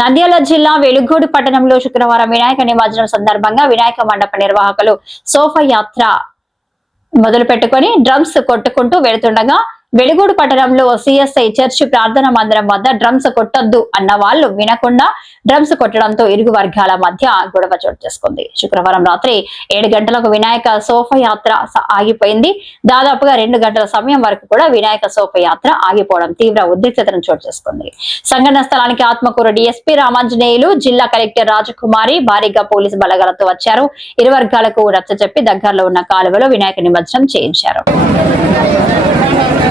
నంద్యాల జిల్లా వెలుగోడు పట్టణంలో శుక్రవారం వినాయక నిమజ్జనం సందర్భంగా వినాయక మండప నిర్వాహకులు సోఫా యాత్ర మొదలు పెట్టుకుని డ్రమ్స్ కొట్టుకుంటూ వెళుతుండగా వెలుగోడు పట్టణంలో సిఎస్ఐ చర్చి ప్రార్థన మందిరం వద్ద డ్రమ్స్ కొట్టొద్దు అన్న వాళ్ళు వినకుండా డ్రమ్స్ కొట్టడంతో ఇరుగు వర్గాల మధ్య గొడవ చోటు చేసుకుంది. శుక్రవారం రాత్రి ఏడు గంటలకు వినాయక శోభయాత్ర ఆగిపోయింది. దాదాపుగా రెండు గంటల సమయం వరకు కూడా వినాయక శోభయాత్ర ఆగిపోవడం తీవ్ర ఉద్రిక్తతను చోటు చేసుకుంది. సంఘటన స్థలానికి ఆత్మకూరు డిఎస్పీ రామాంజనేయులు జిల్లా కలెక్టర్ రాజకుమారి భారీగా పోలీసు బలగాలతో వచ్చారు. ఇరు వర్గాలకు రచ్చ చెప్పి దగ్గరలో ఉన్న కాలువలో వినాయక నిమజ్జనం చేయించారు.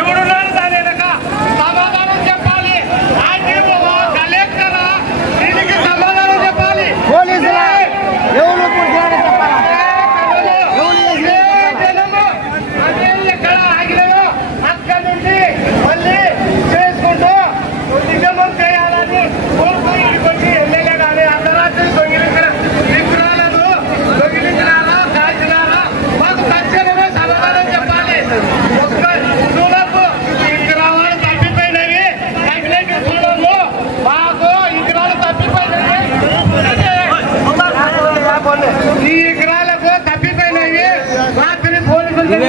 এবং ദിവേ